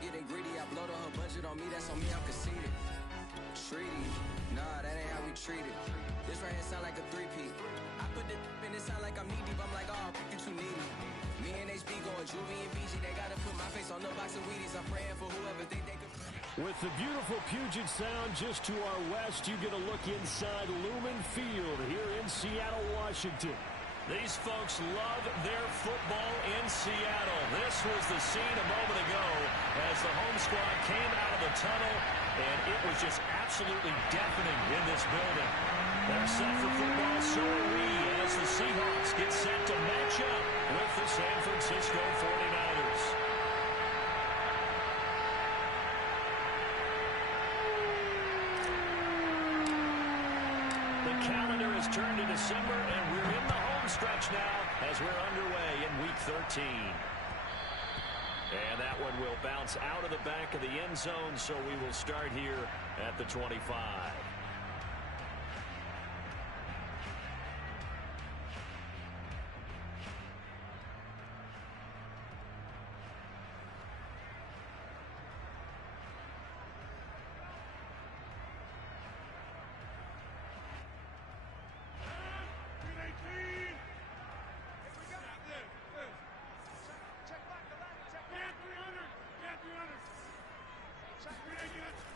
I'm getting greedy. I blow the whole budget on me, that's on me, I'm conceited. Treaty, nah, that ain't how we treat it. This right here sound like a three-peat. I put the in it sound like I'm knee deep. I'm like, oh, you too needy. Me and HB going Juvie and BG. They gotta put my face on the box of Wheaties. I'm praying for whoever think they could. With the beautiful Puget Sound just to our west, you get a look inside Lumen Field here in Seattle, Washington. These folks love their football in Seattle. This was the scene a moment ago as the home squad came out of the tunnel, and it was just absolutely deafening in this building. They're set for football, so are we, as the Seahawks get set to match up with the San Francisco 49ers. The calendar has turned to December, and we're in the home stretch now as we're underway in Week 13. And that one will bounce out of the back of the end zone, so we will start here at the 25.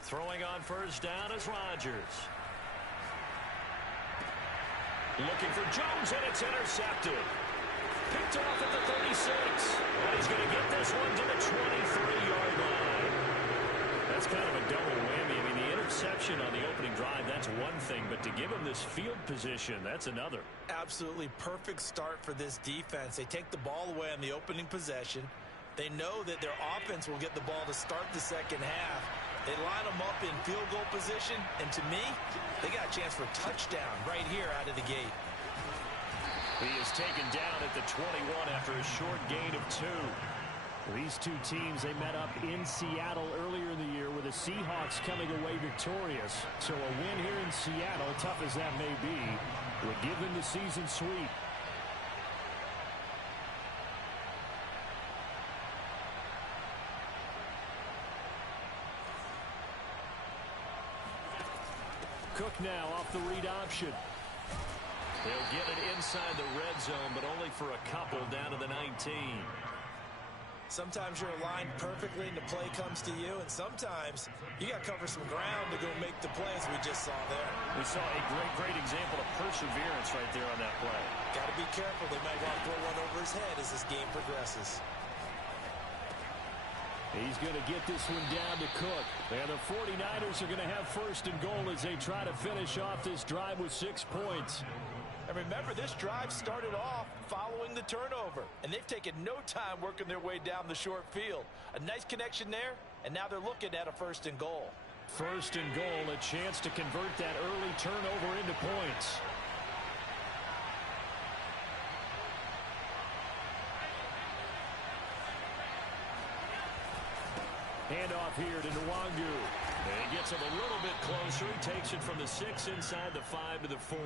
Throwing on first down is Rodgers. Looking for Jones, and it's intercepted. Picked off at the 36. And he's going to get this one to the 23-yard line. That's kind of a double whammy. I mean, the interception on the opening drive, that's one thing. But to give him this field position, that's another. Absolutely perfect start for this defense. They take the ball away on the opening possession. They know that their offense will get the ball to start the second half. They line them up in field goal position, and to me, they got a chance for a touchdown right here out of the gate. He is taken down at the 21 after a short gain of 2. These two teams, they met up in Seattle earlier in the year with the Seahawks coming away victorious. So a win here in Seattle, tough as that may be, would give them the season sweep. Cook now off the read option. They'll get it inside the red zone, but only for a couple down to the 19. Sometimes you're aligned perfectly and the play comes to you, and sometimes you got to cover some ground to go make the play, as we just saw there. We saw a great example of perseverance right there on that play. Got to be careful. They might want to throw one over his head as this game progresses. He's going to get this one down to Cook. And the 49ers are going to have first and goal as they try to finish off this drive with 6 points. And remember, this drive started off following the turnover. And they've taken no time working their way down the short field. A nice connection there, and now they're looking at a first and goal. First and goal, a chance to convert that early turnover into points. Handoff here to Nwangu. And he gets him a little bit closer. He takes it from the 6 inside the 5 to the 4.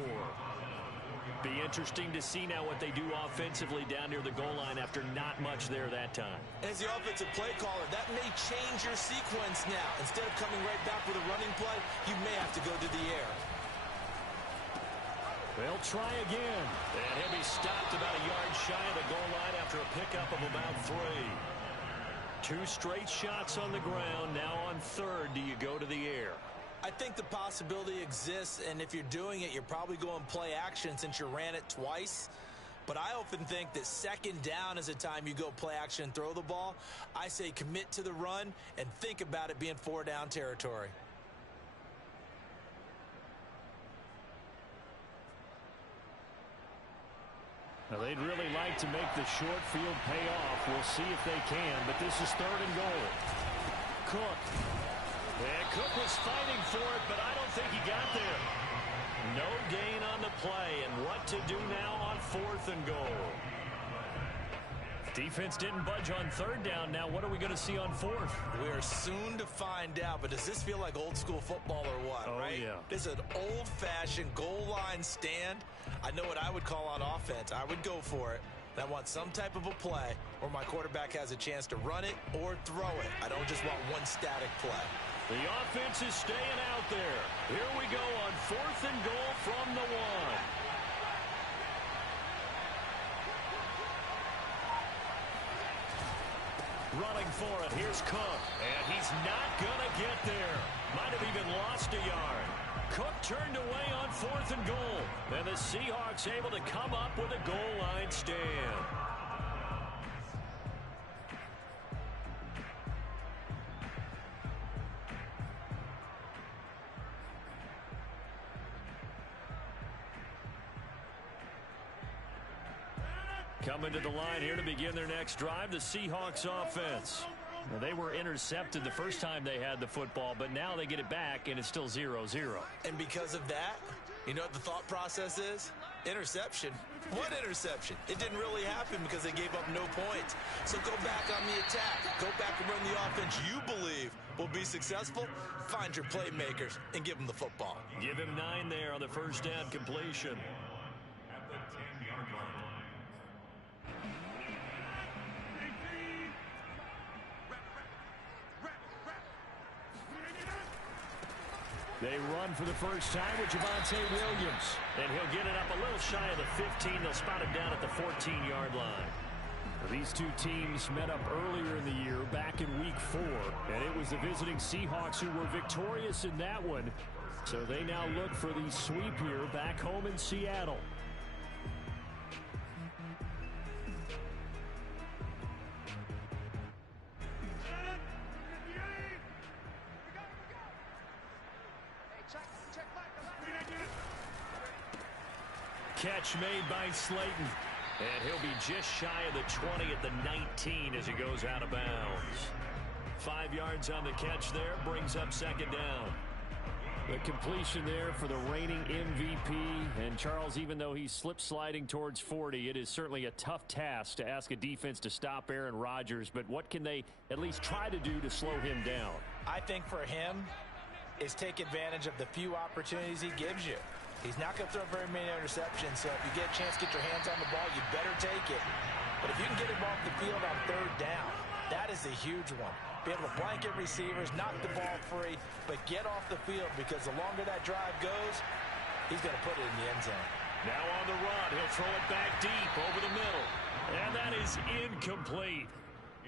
Be interesting to see now what they do offensively down near the goal line after not much there that time. As the offensive play caller, that may change your sequence now. Instead of coming right back with a running play, you may have to go to the air. They'll try again. And he'll be stopped about a yard shy of the goal line after a pickup of about 3. 2 straight shots on the ground. Now on third, do you go to the air? I think the possibility exists, and if you're doing it, you're probably going play action since you ran it twice. But I often think that second down is a time you go play action and throw the ball. I say commit to the run and think about it being 4 down territory. Now, they'd really like to make the short field pay off. We'll see if they can, but this is third and goal. Cook. And Cook was fighting for it, but I don't think he got there. No gain on the play, and what to do now on 4th and goal. Defense didn't budge on third down. Now what are we going to see on 4th? We are soon to find out, but does this feel like old school football or what, right? Yeah. This is an old-fashioned goal line stand. I know what I would call on offense. I would go for it. And I want some type of a play where my quarterback has a chance to run it or throw it. I don't just want one static play. The offense is staying out there. Here we go on 4th and goal from the 1. Running for it. Here's Cook. And he's not going to get there. Might have even lost a yard. Cook turned away on 4th and goal. And the Seahawks able to come up with a goal line stand. Coming to the line here to begin their next drive, the Seahawks offense. Now, they were intercepted the first time they had the football, but now they get it back, and it's still 0-0. And because of that, you know what the thought process is? Interception. What interception? It didn't really happen because they gave up no points. So go back on the attack. Go back and run the offense you believe will be successful. Find your playmakers and give them the football. Give him 9 there on the first down completion. They run for the first time with Javonte Williams. And he'll get it up a little shy of the 15. They'll spot him down at the 14-yard line. These two teams met up earlier in the year, back in Week 4. And it was the visiting Seahawks who were victorious in that one. So they now look for the sweep here back home in Seattle. Catch made by Slayton. And he'll be just shy of the 20 at the 19 as he goes out of bounds. 5 yards on the catch there, brings up second down. The completion there for the reigning MVP. And Charles, even though he's slip-sliding towards 40, it is certainly a tough task to ask a defense to stop Aaron Rodgers. But what can they at least try to do to slow him down? I think for him is take advantage of the few opportunities he gives you. He's not going to throw very many interceptions, so if you get a chance to get your hands on the ball, you better take it. But if you can get him off the field on 3rd down, that is a huge one. Be able to blanket receivers, knock the ball free, but get off the field because the longer that drive goes, he's going to put it in the end zone. Now on the run, he'll throw it back deep over the middle. And that is incomplete.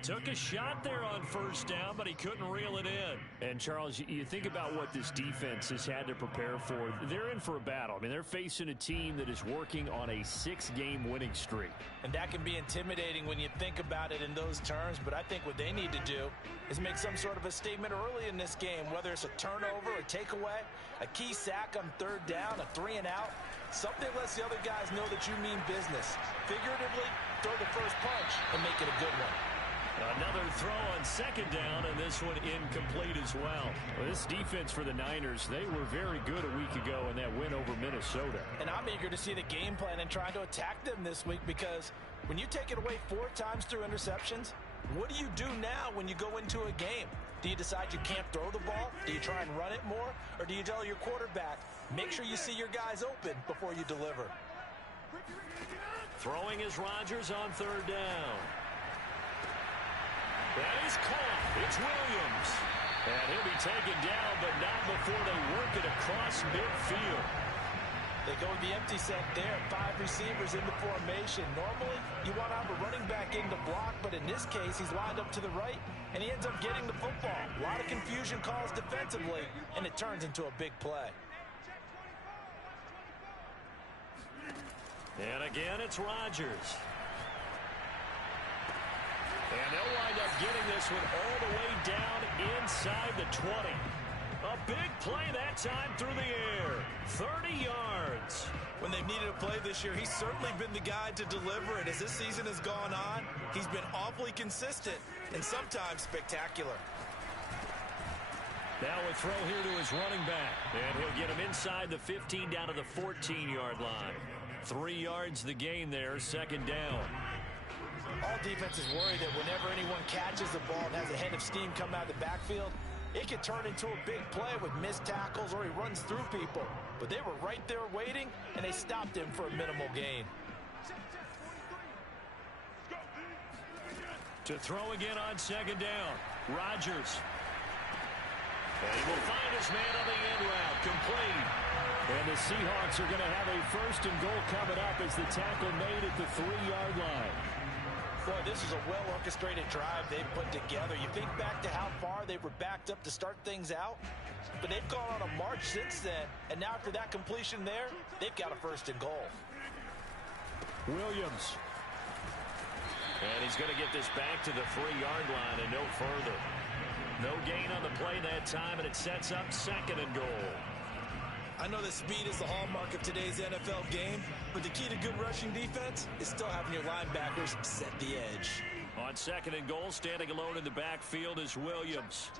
Took a shot there on first down, but he couldn't reel it in. And, Charles, you think about what this defense has had to prepare for. They're in for a battle. I mean, they're facing a team that is working on a 6-game winning streak. And that can be intimidating when you think about it in those terms, but I think what they need to do is make some sort of a statement early in this game, whether it's a turnover, a takeaway, a key sack on 3rd down, a 3-and-out. Something lets the other guys know that you mean business. Figuratively, throw the first punch and make it a good one. Another throw on second down, and this one incomplete as well. This defense for the Niners, they were very good a week ago in that win over Minnesota. And I'm eager to see the game plan and trying to attack them this week because when you take it away 4 times through interceptions, what do you do now when you go into a game? Do you decide you can't throw the ball? Do you try and run it more? Or do you tell your quarterback, make sure you see your guys open before you deliver? Throwing is Rodgers on 3rd down. That is caught. It's Williams. And he'll be taken down, but not before they work it across midfield. They go with the empty set there. 5 receivers in the formation. Normally, you want to have a running back in the block, but in this case, he's lined up to the right, and he ends up getting the football. A lot of confusion calls defensively, and it turns into a big play. And again, it's Rodgers. And they'll wind up getting this one all the way down inside the 20. A big play that time through the air. 30 yards. When they've needed a play this year, he's certainly been the guy to deliver it. As this season has gone on, he's been awfully consistent and sometimes spectacular. Now a throw here to his running back. And he'll get him inside the 15 down to the 14-yard line. 3 yards the gain there, second down. All defenses worry that whenever anyone catches the ball and has a head of steam come out of the backfield, it could turn into a big play with missed tackles or he runs through people. But they were right there waiting, and they stopped him for a minimal gain. To throw again on second down. Rodgers. And he will find his man on the end route. Complete. And the Seahawks are going to have a first and goal coming up as the tackle made at the 3-yard line. Boy, this is a well-orchestrated drive they've put together. You think back to how far they were backed up to start things out, but they've gone on a march since then, and now after that completion there, they've got a first and goal. Williams. And he's going to get this back to the 3-yard line and no further. No gain on the play that time, and it sets up second and goal. I know that speed is the hallmark of today's NFL game, but the key to good rushing defense is still having your linebackers set the edge. On second and goal, standing alone in the backfield is Williams.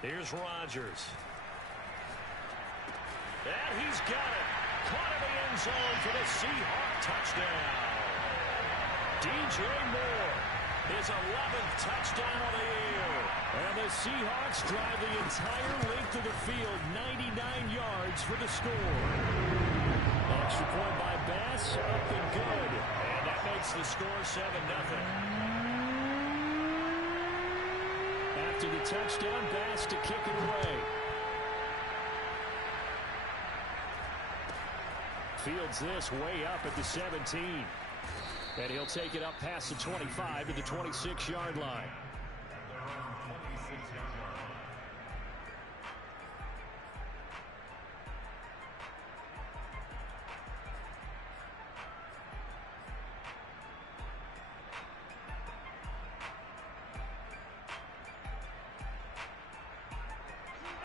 Here's Rodgers. And he's got it. Caught in the end zone for the Seahawks touchdown. DJ Moore, his 11th touchdown of the year. And the Seahawks drive the entire length of the field, 99 yards for the score. Extra point by Bass, up and good. And that makes the score 7-0. After the touchdown, Bass to kick it away. Fields this way up at the 17. And he'll take it up past the 25 to the 26-yard line.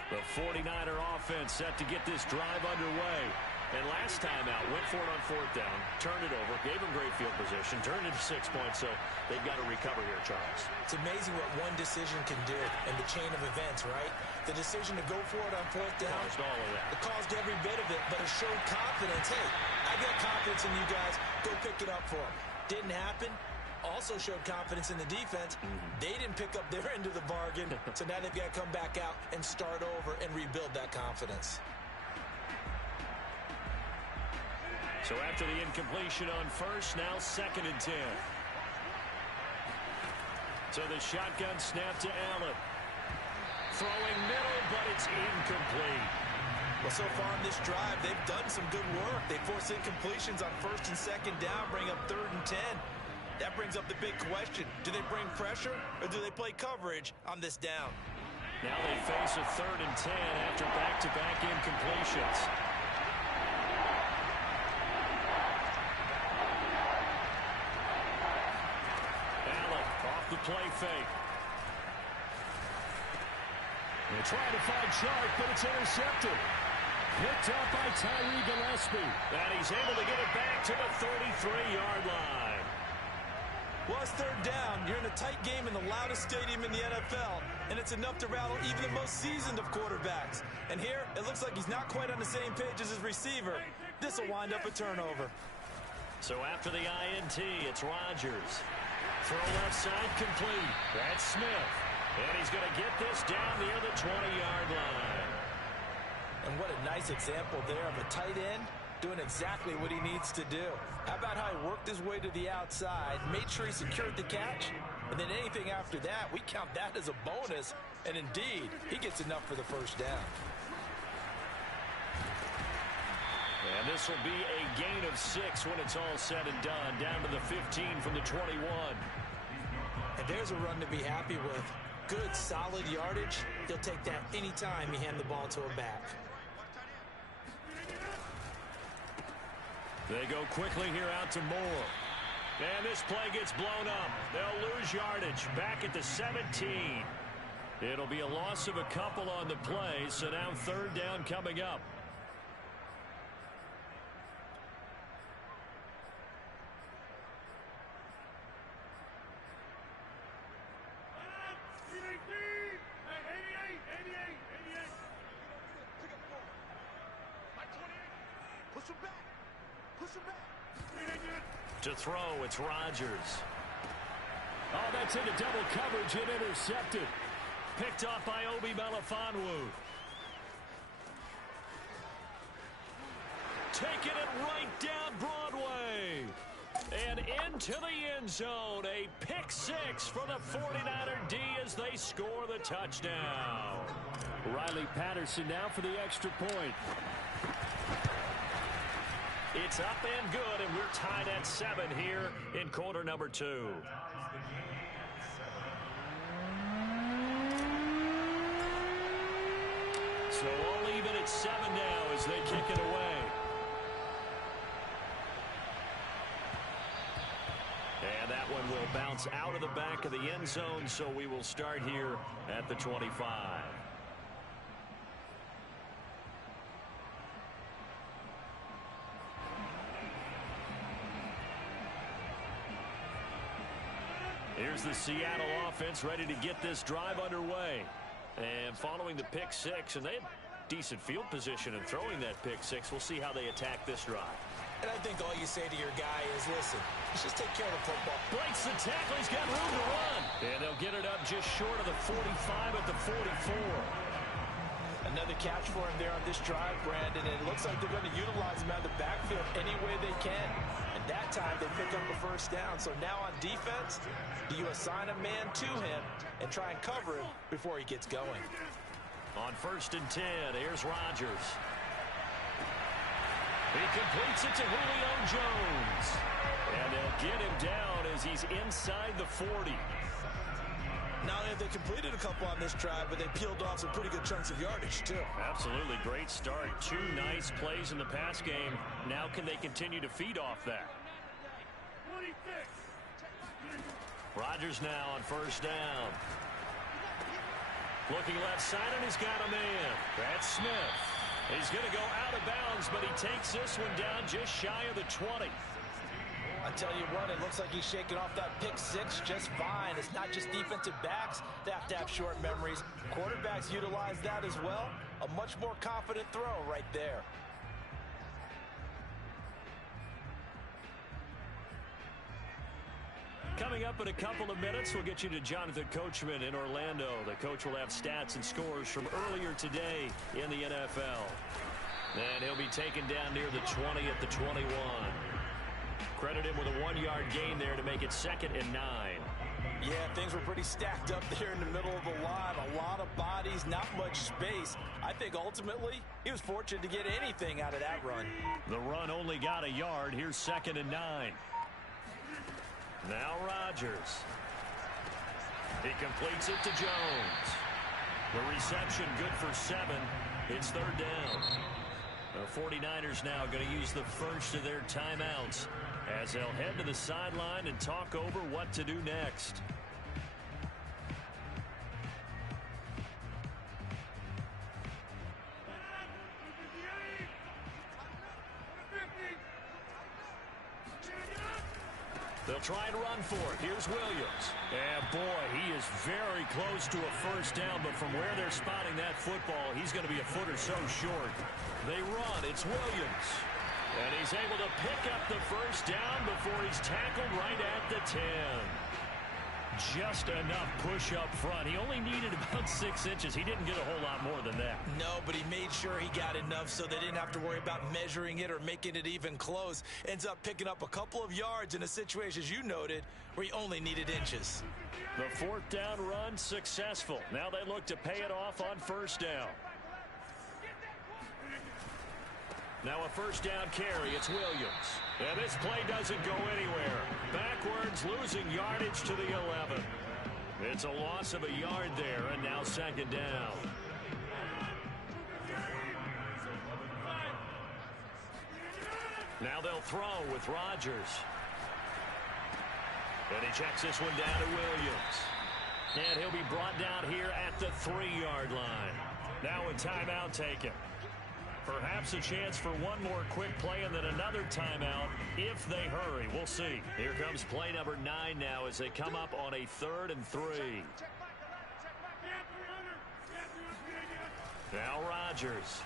The 49er offense set to get this drive underway. And last time out, went for it on fourth down, turned it over, gave him great field position, turned it to 6 points, so they've got to recover here, Charles. It's amazing what one decision can do in the chain of events, right? The decision to go for it on fourth down. Caused all of that. It caused every bit of it, but it showed confidence. Hey, I got confidence in you guys. Go pick it up for them. Didn't happen. Also showed confidence in the defense. They didn't pick up their end of the bargain, so now they've got to come back out and start over and rebuild that confidence. So after the incompletion on first, now second and 10. So the shotgun snap to Allen. Throwing middle, but it's incomplete. Well, so far in this drive, they've done some good work. They force incompletions on first and second down, bring up third and 10. That brings up the big question. Do they bring pressure or do they play coverage on this down? Now they face a third and 10 after back-to-back incompletions. Allen off the play fake. They're trying to find Sharp, but it's intercepted. Picked up by Tyree Gillespie. And he's able to get it back to the 33-yard line. Well, it's third down. You're in a tight game in the loudest stadium in the NFL, and it's enough to rattle even the most seasoned of quarterbacks. And here, it looks like he's not quite on the same page as his receiver. This will wind up a turnover. So after the INT, it's Rodgers. Throw left side complete. That's Smith. And he's going to get this down near the 20-yard line. And what a nice example there of a tight end doing exactly what he needs to do. How about how he worked his way to the outside, made sure he secured the catch, and then anything after that, we count that as a bonus. And indeed, he gets enough for the first down. And this will be a gain of 6 when it's all said and done, down to the 15 from the 21. And there's a run to be happy with. Good, solid yardage. He'll take that anytime you hand the ball to him back. They go quickly here out to Moore. And this play gets blown up. They'll lose yardage back at the 17. It'll be a loss of a couple on the play, so now third down coming up. To throw, it's Rodgers. Oh, that's into double coverage and intercepted. Picked off by Obi Melifonwu. Taking it right down Broadway. And into the end zone. A pick six for the 49er D as they score the touchdown. Riley Patterson now for the extra point. It's up and good, and we're tied at 7 here in quarter number 2. So all even at 7 now as they kick it away. And that one will bounce out of the back of the end zone, so we will start here at the 25. Here's the Seattle offense ready to get this drive underway. And following the pick six, and they had decent field position in throwing that pick six. We'll see how they attack this drive. And I think all you say to your guy is, listen, let's just take care of the football. Breaks the tackle. He's got room to run. And they'll get it up just short of the 45 at the 44. Another catch for him there on this drive, Brandon. And it looks like they're going to utilize him out of the backfield any way they can. And that time they pick up a first down. So now on defense, do you assign a man to him and try and cover him before he gets going? On 1st and 10, here's Rodgers. He completes it to Julio Jones. And they'll get him down as he's inside the 40. Not only have they completed a couple on this drive, but they peeled off some pretty good chunks of yardage, too. Absolutely. Great start. 2 nice plays in the pass game. Now can they continue to feed off that? Rodgers now on 1st down. Looking left side, and he's got a man. That's Smith. He's going to go out of bounds, but he takes this one down just shy of the 20. I tell you what, it looks like he's shaking off that pick six just fine. It's not just defensive backs that have to have short memories. Quarterbacks utilize that as well. A much more confident throw right there. Coming up in a couple of minutes, we'll get you to Jonathan Coachman in Orlando. The coach will have stats and scores from earlier today in the NFL. And he'll be taken down near the 20 at the 21. Credit him with a 1-yard gain there to make it 2nd and 9. Yeah, things were pretty stacked up there in the middle of the line. A lot of bodies, not much space. I think ultimately he was fortunate to get anything out of that run. The run only got a yard. Here's 2nd and 9. Now Rodgers. He completes it to Jones. The reception good for 7. It's 3rd down. The 49ers now going to use the first of their timeouts as they'll head to the sideline and talk over what to do next. They'll try and run for it. Here's Williams. And boy, he is very close to a first down, but from where they're spotting that football, he's going to be a foot or so short. They run. It's Williams. And he's able to pick up the first down before he's tackled right at the 10. Just enough push up front. He only needed about 6 inches. He didn't get a whole lot more than that. No, but he made sure he got enough so they didn't have to worry about measuring it or making it even close. Ends up picking up a couple of yards in a situation, as you noted, where he only needed inches. The 4th down run successful. Now they look to pay it off on 1st down. Now a 1st down carry. It's Williams. And this play doesn't go anywhere. Backwards, losing yardage to the 11. It's a loss of a yard there, and now 2nd down. Now they'll throw with Rodgers. And he checks this one down to Williams. And he'll be brought down here at the 3-yard line. Now a timeout taken. Perhaps a chance for one more quick play and then another timeout if they hurry. We'll see. Here comes play number 9 now as they come up on a 3rd and 3. Now Rodgers.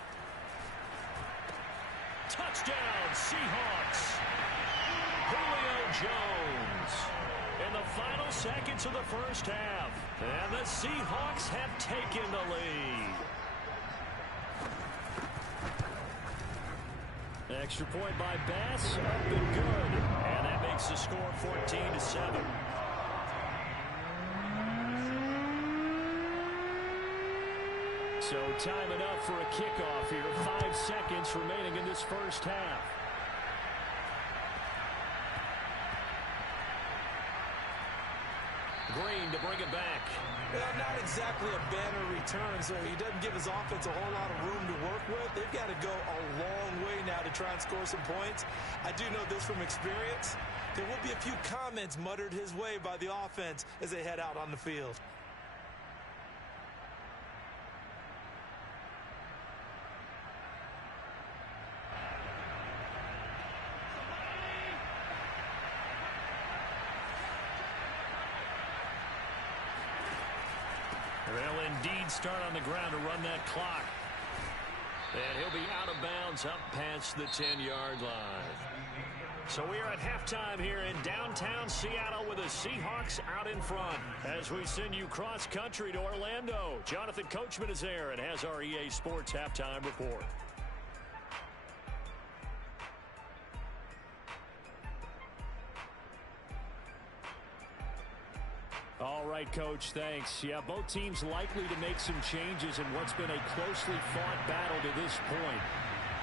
Touchdown, Seahawks. Julio Jones. In the final seconds of the first half. And the Seahawks have taken the lead. Extra point by Bass, up and good. And that makes the score 14-7. So time enough for a kickoff here. 5 seconds remaining in this first half. Green to bring it back. Well, not exactly a banner return, so he doesn't give his offense a whole lot of room to work with. They've got to go a long way now to try and score some points. I do know this from experience. There will be a few comments muttered his way by the offense as they head out on the field. They'll indeed start on the ground to run that clock. And he'll be out of bounds up past the 10-yard line. So we are at halftime here in downtown Seattle with the Seahawks out in front. As we send you cross-country to Orlando, Jonathan Coachman is there and has our EA Sports halftime report. All right, Coach, thanks. Yeah, both teams likely to make some changes in what's been a closely fought battle to this point.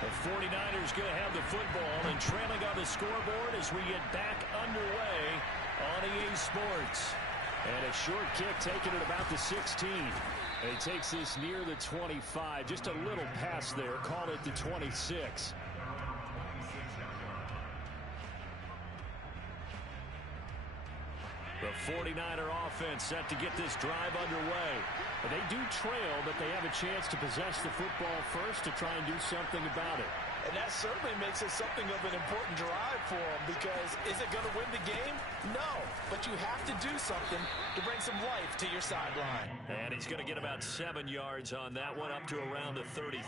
The 49ers going to have the football and trailing on the scoreboard as we get back underway on EA Sports. And a short kick taken at about the 16. And he takes this near the 25. Just a little pass there. Call it the 26. The 49er offense set to get this drive underway. They do trail, but they have a chance to possess the football first to try and do something about it. And that certainly makes it something of an important drive for them, because is it going to win the game? No, but you have to do something to bring some life to your sideline. And he's going to get about 7 yards on that one, up to around the 33.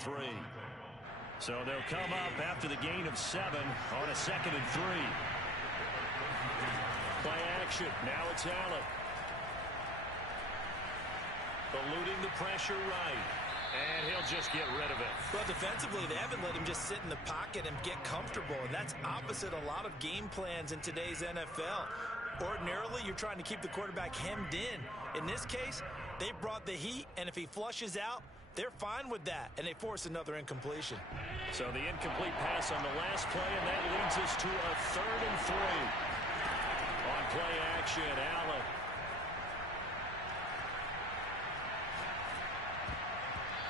So they'll come up after the gain of 7 on a 2nd and 3. Play action. Now it's Allen. Eluding the pressure right. And he'll just get rid of it. Well, defensively, they haven't let him just sit in the pocket and get comfortable. And that's opposite a lot of game plans in today's NFL. Ordinarily, you're trying to keep the quarterback hemmed in. In this case, they brought the heat, and if he flushes out, they're fine with that, and they force another incompletion. So the incomplete pass on the last play, and that leads us to a 3rd and 3. On play action, Allen.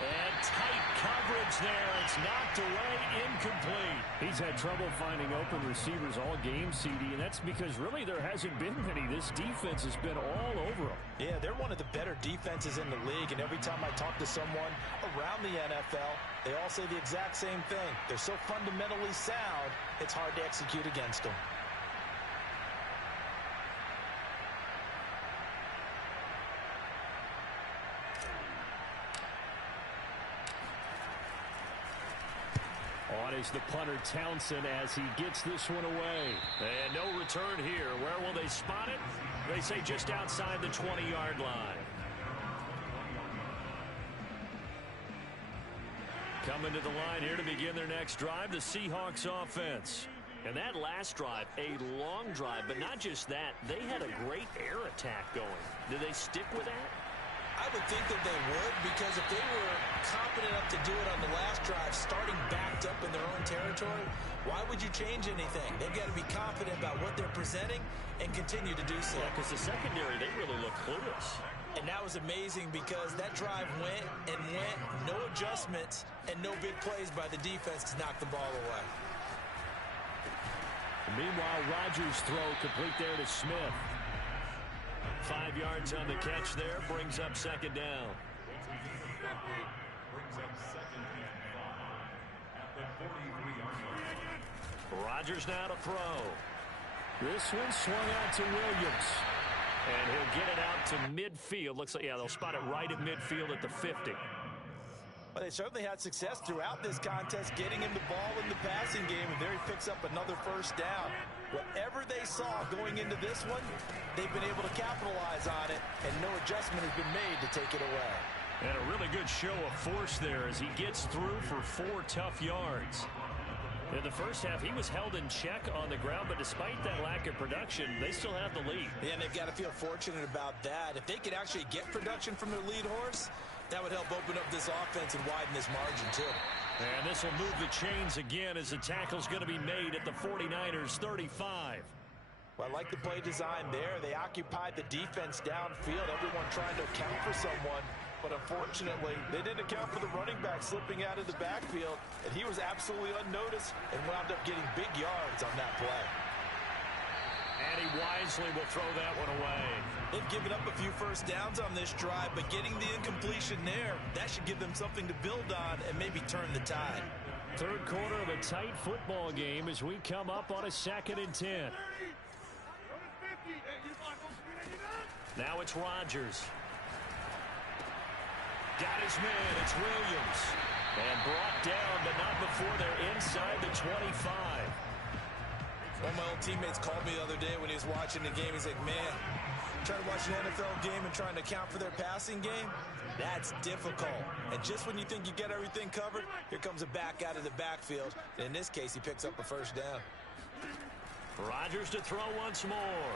And tight coverage there. It's knocked away, incomplete. He's had trouble finding open receivers all game, CD, and that's because really there hasn't been many. This defense has been all over them. Yeah, they're one of the better defenses in the league, and every time I talk to someone around the NFL, they all say the exact same thing. They're so fundamentally sound, it's hard to execute against them. On is the punter Townsend as he gets this one away. And no return here. Where will they spot it? They say just outside the 20-yard line. Coming to the line here to begin their next drive, the Seahawks offense. And that last drive, a long drive, but not just that. They had a great air attack going. Did they stick with that? I would think that they would, because if they were confident enough to do it on the last drive, starting backed up in their own territory, why would you change anything? They've got to be confident about what they're presenting and continue to do so. Yeah, because the secondary, they really look clueless. And that was amazing, because that drive went and went, no adjustments, and no big plays by the defense to knock the ball away. Meanwhile, Rodgers' throw complete there to Smith. 5 yards on the catch there, brings up 2nd down. Rodgers now to throw. This one swung out to Williams. And he'll get it out to midfield. Looks like, yeah, they'll spot it right at midfield at the 50. But they certainly had success throughout this contest, getting him the ball in the passing game, and there he picks up another 1st down. Whatever they saw going into this one, they've been able to capitalize on it, and no adjustment has been made to take it away. And a really good show of force there as he gets through for 4 tough yards. In the first half, he was held in check on the ground, but despite that lack of production, they still have the lead. Yeah, and they've got to feel fortunate about that. If they could actually get production from their lead horse, that would help open up this offense and widen this margin, too. And this will move the chains again as the tackle's going to be made at the 49ers 35. Well, I like the play design there. They occupied the defense downfield, everyone trying to account for someone. But unfortunately, they didn't account for the running back slipping out of the backfield, and he was absolutely unnoticed and wound up getting big yards on that play. And he wisely will throw that one away. They've given up a few first downs on this drive, but getting the incompletion there, that should give them something to build on and maybe turn the tide. Third quarter of a tight football game as we come up on a 2nd and 10. Now it's Rodgers. Got his man. It's Williams. And brought down, but not before they're inside the 25. One of my old teammates called me the other day when he was watching the game. He's like, man, trying to watch an NFL game and trying to account for their passing game, that's difficult. And just when you think you get everything covered, here comes a back out of the backfield. And in this case, he picks up a first down. Rodgers to throw once more.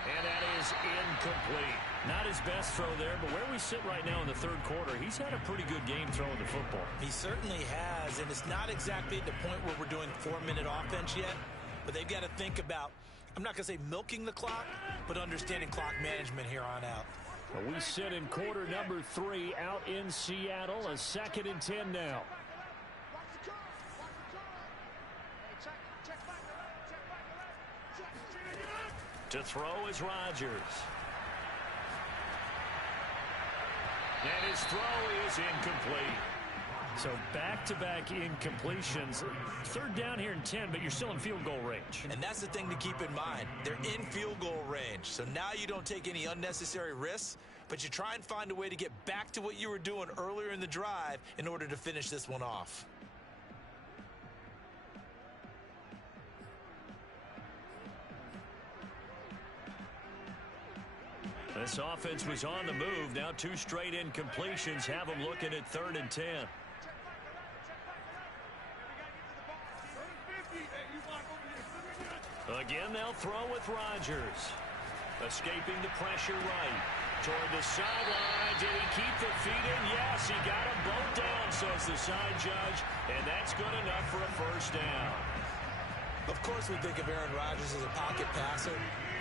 And that is incomplete. Not his best throw there, but where we sit right now in the third quarter, he's had a pretty good game throwing the football. He certainly has, and it's not exactly at the point where we're doing 4-minute offense yet, but they've got to think about, I'm not going to say milking the clock, but understanding clock management here on out. Well, we sit in quarter number 3 out in Seattle, a 2nd and 10 now. To throw is Rodgers. And his throw is incomplete. So back-to-back incompletions. Third down here in 10, but you're still in field goal range. And that's the thing to keep in mind. They're in field goal range. So now you don't take any unnecessary risks, but you try and find a way to get back to what you were doing earlier in the drive in order to finish this one off. This offense was on the move. Now 2 straight incompletions have them looking at 3rd and 10. Again, they'll throw with Rodgers. Escaping the pressure right. Toward the sideline. Did he keep the feet in? Yes, he got them both down, says the side judge. And that's good enough for a first down. Of course we think of Aaron Rodgers as a pocket passer.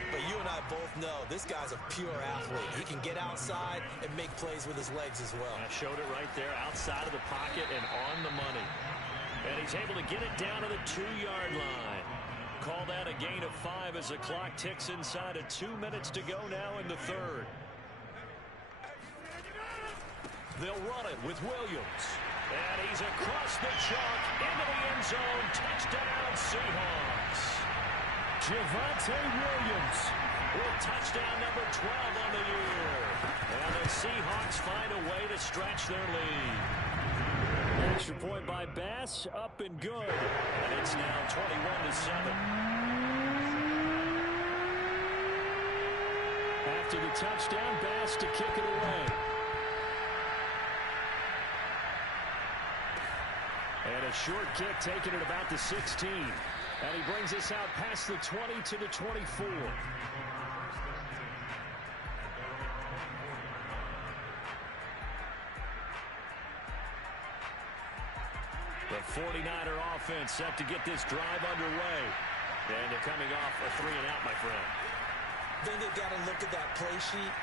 But you and I both know this guy's a pure athlete. He can get outside and make plays with his legs as well. I showed it right there, outside of the pocket and on the money. And he's able to get it down to the 2-yard line. Call that a gain of 5 as the clock ticks inside of 2 minutes to go now in the third. They'll run it with Williams. And he's across the chalk into the end zone. Touchdown, Seahawks. Javonte Williams with touchdown number 12 on the year. And the Seahawks find a way to stretch their lead. Extra point by Bass, up and good. And it's now 21-7. After the touchdown, Bass to kick it away. And a short kick taken at about the 16. And he brings us out past the 20 to the 24. The 49er offense set to get this drive underway. And they're coming off a 3-and-out, my friend. Then they've got to look at that play sheet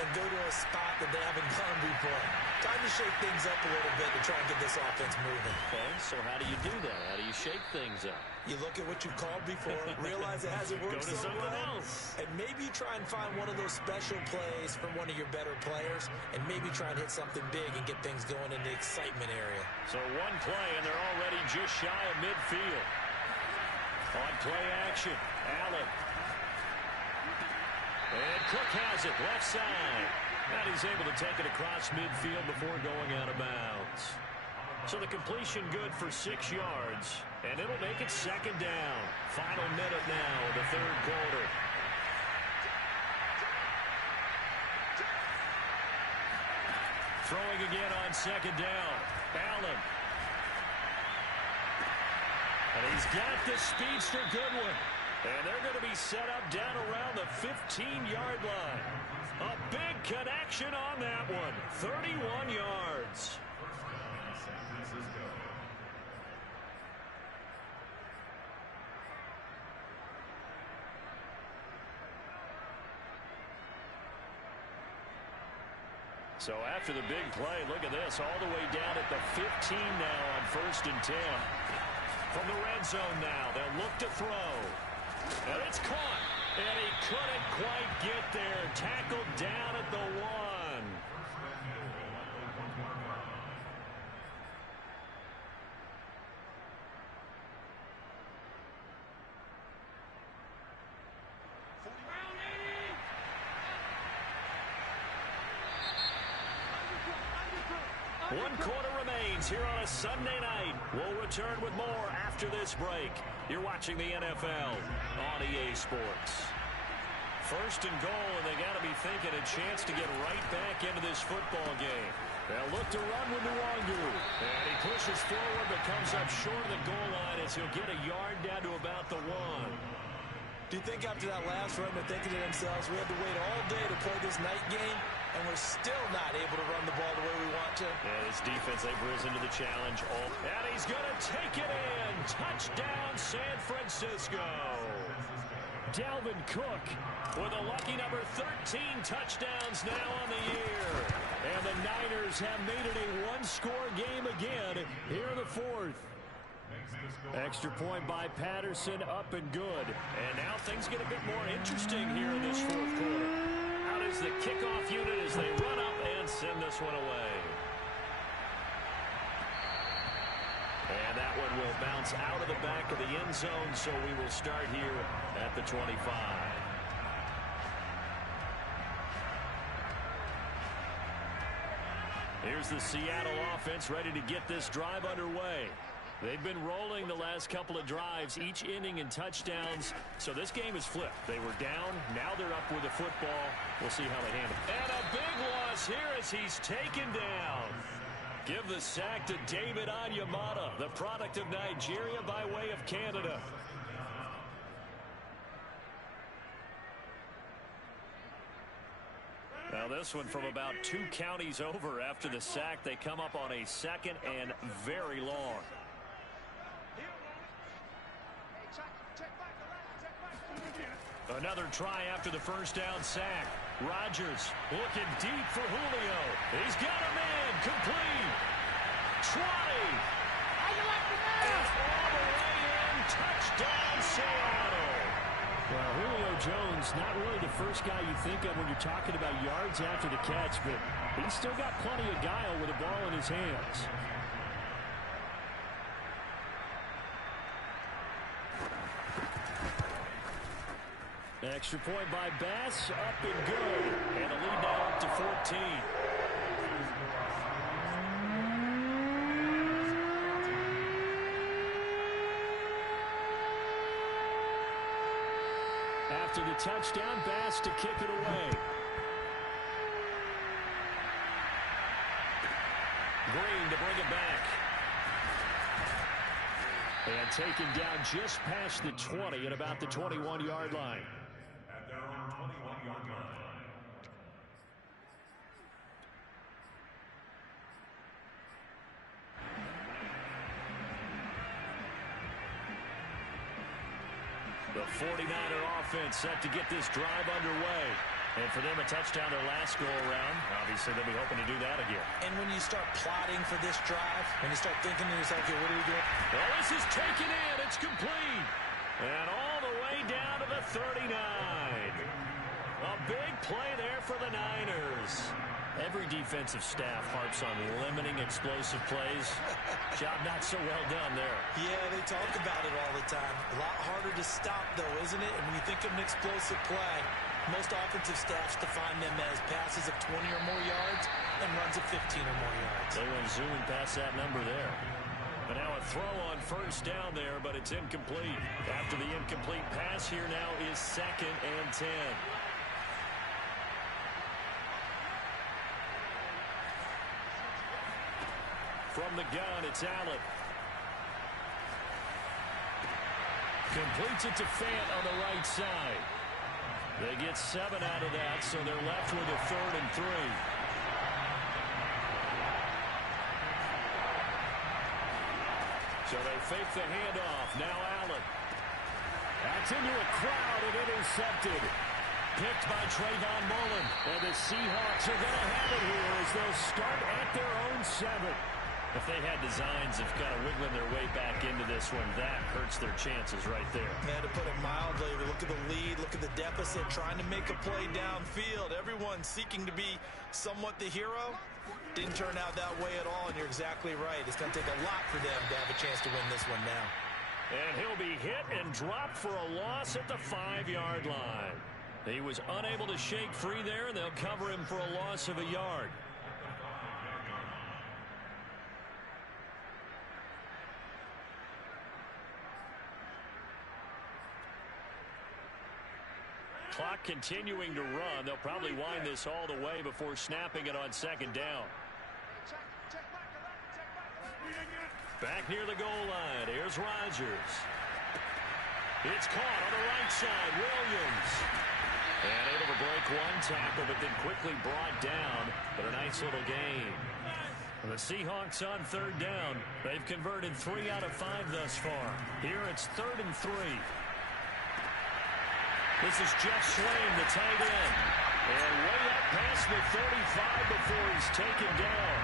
and go to a spot that they haven't gone before. Time to shake things up a little bit to try and get this offense moving. Okay, so how do you do that? How do you shake things up? You look at what you called before, realize it hasn't worked Go to so something well, else. and maybe try and find one of those special plays from one of your better players, and maybe try and hit something big and get things going in the excitement area. So one play, and they're already just shy of midfield. On play action, Allen. And Cook has it, left side. And he's able to take it across midfield before going out of bounds. So the completion good for 6 yards, and it'll make it 2nd down. Final minute now of the third quarter. Throwing again on 2nd down. Allen. he's got the speedster Goodwin. And they're going to be set up down around the 15-yard line. A big connection on that one. 31 yards. So after the big play, look at this, all the way down at the 15 now on 1st and 10. From the red zone now, they'll look to throw. And it's caught. And he couldn't quite get there. Tackled down at the 1. One quarter remains here on a Sunday night. We'll return with more after this break. You're watching the NFL on EA Sports. 1st and goal, and they got to be thinking a chance to get right back into this football game. They'll look to run with Nwangu. And he pushes forward but comes up short of the goal line as he'll get a yard down to about the 1. Do you think after that last run they're thinking to themselves, we had to wait all day to play this night game, and we're still not able to run the ball the way we want to? Yeah, this defense, they've risen to the challenge. And he's going to take it in. Touchdown, San Francisco. Dalvin Cook with a lucky number 13 touchdowns now on the year. And the Niners have made it a one-score game again here in the 4th. Extra point by Patterson, up and good. And now things get a bit more interesting here in this 4th quarter. Out is the kickoff unit as they run up and send this one away. And that one will bounce out of the back of the end zone, so we will start here at the 25. Here's the Seattle offense ready to get this drive underway. They've been rolling the last couple of drives, each inning in touchdowns. So this game is flipped. They were down. Now they're up with the football. We'll see how they handle it. And a big loss here as he's taken down. Give the sack to David Onyemata, the product of Nigeria by way of Canada. Now this one from about 2 counties over after the sack. They come up on a 2nd and very long. Another try after the first down sack. Rodgers looking deep for Julio. He's got him in. Complete. 20. It's all the way in. Touchdown, Seattle. Well, Julio Jones, not really the first guy you think of when you're talking about yards after the catch, but he's still got plenty of guile with the ball in his hands. Extra point by Bass, up and good. And a lead now up to 14. After the touchdown, Bass to kick it away. Green to bring it back. And taken down just past the 20 at about the 21-yard line. The 49er offense set to get this drive underway. And for them, a touchdown their last go-around. Obviously, they'll be hoping to do that again. And when you start plotting for this drive, when you start thinking to yourself, okay, what are we doing? Well, this is taken in. It's complete. And all the way down to the 39. A big play there for the Niners. Every defensive staff harps on limiting explosive plays. Job not so well done there. Yeah, they talk about it all the time. A lot harder to stop, though, isn't it? And when you think of an explosive play, most offensive staffs define them as passes of 20 or more yards and runs of 15 or more yards. They went zooming past that number there. But now a throw on first down there, but it's incomplete. After the incomplete pass, here now is 2nd and 10. From the gun, it's Allen. Completes it to Fant on the right side. They get 7 out of that, so they're left with a 3rd and 3. So they fake the handoff. Now Allen. That's into a crowd and intercepted. Picked by Trayvon Mullen. And the Seahawks are going to have it here as they'll start at their own 7. If they had designs of kind of wiggling their way back into this one, that hurts their chances right there. Yeah, to put it mildly, look at the lead, look at the deficit, trying to make a play downfield. Everyone seeking to be somewhat the hero. Didn't turn out that way at all, and you're exactly right. It's going to take a lot for them to have a chance to win this one now. And he'll be hit and dropped for a loss at the 5-yard line. He was unable to shake free there, and they'll cover him for a loss of a yard. Clock continuing to run. They'll probably wind this all the way before snapping it on 2nd down. Back near the goal line. Here's Rodgers. It's caught on the right side. Williams. And able to break one tackle, but then quickly brought down. But a nice little gain. The Seahawks on 3rd down. They've converted 3 out of 5 thus far. Here it's 3rd and 3. This is Jeff Swain, the tight end. And way up past the 35 before he's taken down.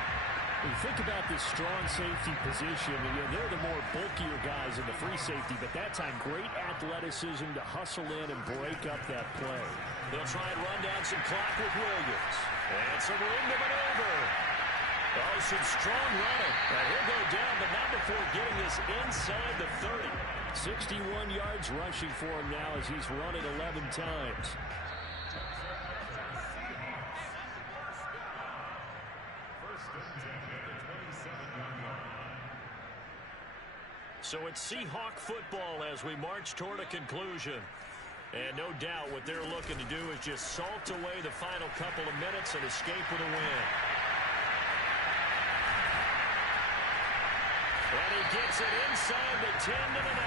When you think about this strong safety position, they're the more bulkier guys in the free safety, but that time great athleticism to hustle in and break up that play. They'll try and run down some clock with Williams. And some room to maneuver. Oh, some strong running. Now he'll go down, but not before getting this inside the 30. 61 yards rushing for him now as he's run it 11 times. So it's Seahawk football as we march toward a conclusion. And no doubt what they're looking to do is just salt away the final couple of minutes and escape with a win. And he gets it inside the 10 to the 9.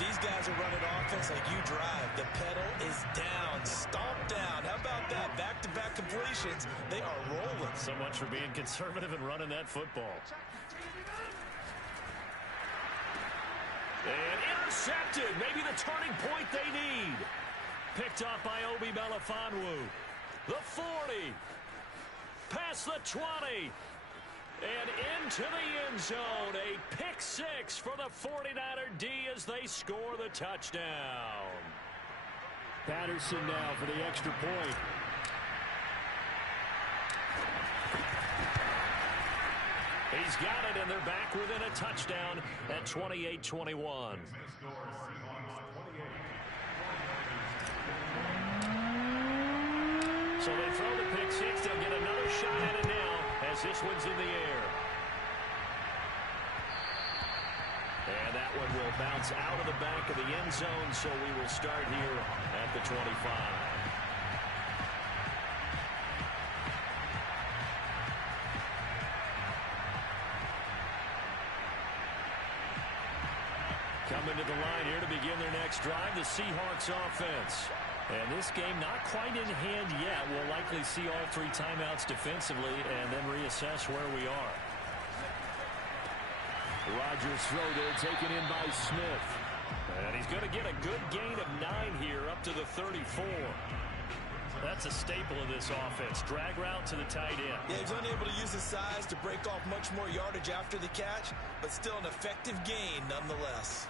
These guys are running offense like you drive. The pedal is down, stomped down. How about that? Back-to-back completions. They are rolling. So much for being conservative and running that football. And intercepted. Maybe the turning point they need. Picked up by Obi Melifonwu. The 40. Past the 20. And into the end zone. A pick-6 for the 49er D as they score the touchdown. Patterson now for the extra point. He's got it, and they're back within a touchdown at 28-21. So they throw the pick-6. They'll get another shot at it now as this one's in the air. And that one will bounce out of the back of the end zone, so we will start here at the 25. Coming to the line here to begin their next drive, the Seahawks offense. And this game not quite in hand yet. We'll likely see all 3 timeouts defensively and then reassess where we are. Rodgers throw there, taken in by Smith. And he's going to get a good gain of 9 here up to the 34. That's a staple of this offense. Drag route to the tight end. Yeah, he's unable to use his size to break off much more yardage after the catch, but still an effective gain nonetheless.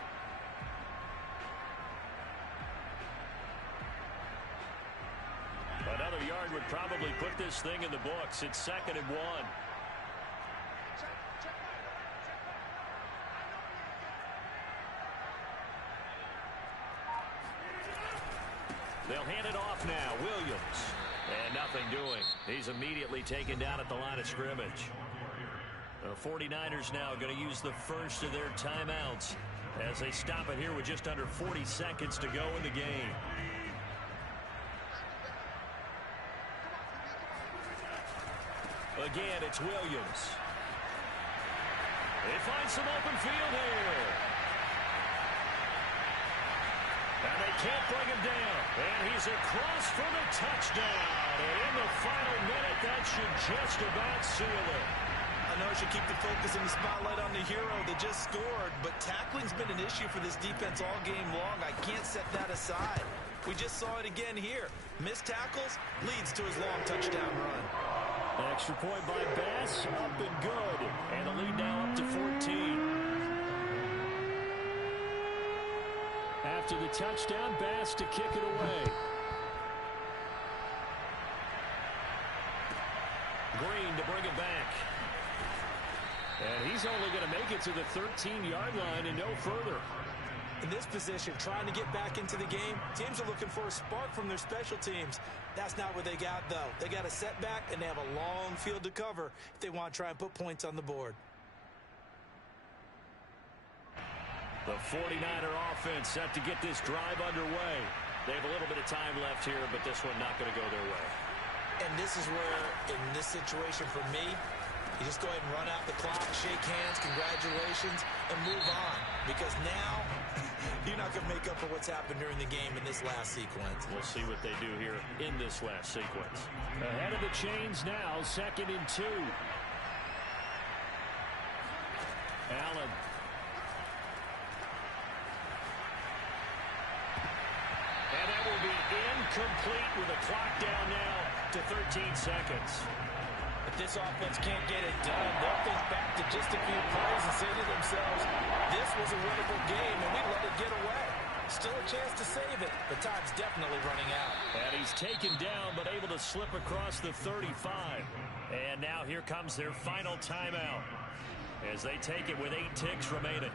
Another yard would probably put this thing in the books. It's 2nd and 1. They'll hand it off now. Williams. And nothing doing. He's immediately taken down at the line of scrimmage. The 49ers now going to use the first of their timeouts as they stop it here with just under 40 seconds to go in the game. Again, it's Williams. They find some open field here. they can't bring him down. And he's across for the touchdown. And in the final minute, that should just about seal it. I know I should keep the focus and the spotlight on the hero that just scored, but tackling's been an issue for this defense all game long. I can't set that aside. We just saw it again here. Missed tackles leads to his long touchdown run. Extra point by Bass, up and good. And the lead now up to 14. After the touchdown, Bass to kick it away. Green to bring it back. And he's only going to make it to the 13-yard line and no further. In this position, trying to get back into the game, teams are looking for a spark from their special teams. That's not what they got, though. They got a setback, and they have a long field to cover if they want to try and put points on the board. The 49er offense set to get this drive underway. They have a little bit of time left here, but this one not going to go their way. And this is where, in this situation for me, you just go ahead and run out the clock, shake hands, congratulations, and move on. Because now, you're not going to make up for what's happened during the game in this last sequence. We'll see what they do here in this last sequence. Ahead of the chains now, 2nd and 2. Allen. And that will be incomplete with the clock down now to 13 seconds. If this offense can't get it done, they'll think back to just a few plays and say to themselves, this was a winnable game and we let it get away. Still a chance to save it, but time's definitely running out. And he's taken down but able to slip across the 35. And now here comes their final timeout as they take it with 8 ticks remaining.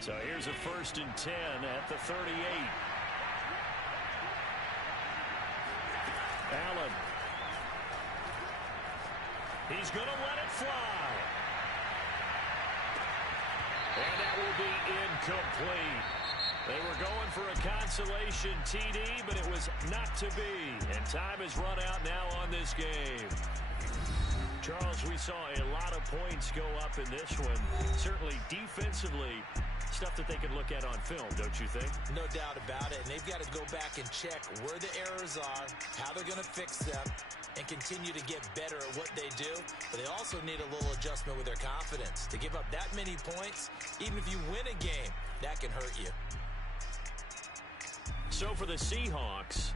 So here's a 1st and 10 at the 38. Allen. He's going to let it fly. And that will be incomplete. They were going for a consolation TD, but it was not to be. And time has run out now on this game. Charles, we saw a lot of points go up in this one. Certainly defensively, stuff that they can look at on film, don't you think? No doubt about it. And they've got to go back and check where the errors are, how they're going to fix them, and continue to get better at what they do. But they also need a little adjustment with their confidence. To give up that many points, even if you win a game, that can hurt you. So for the Seahawks,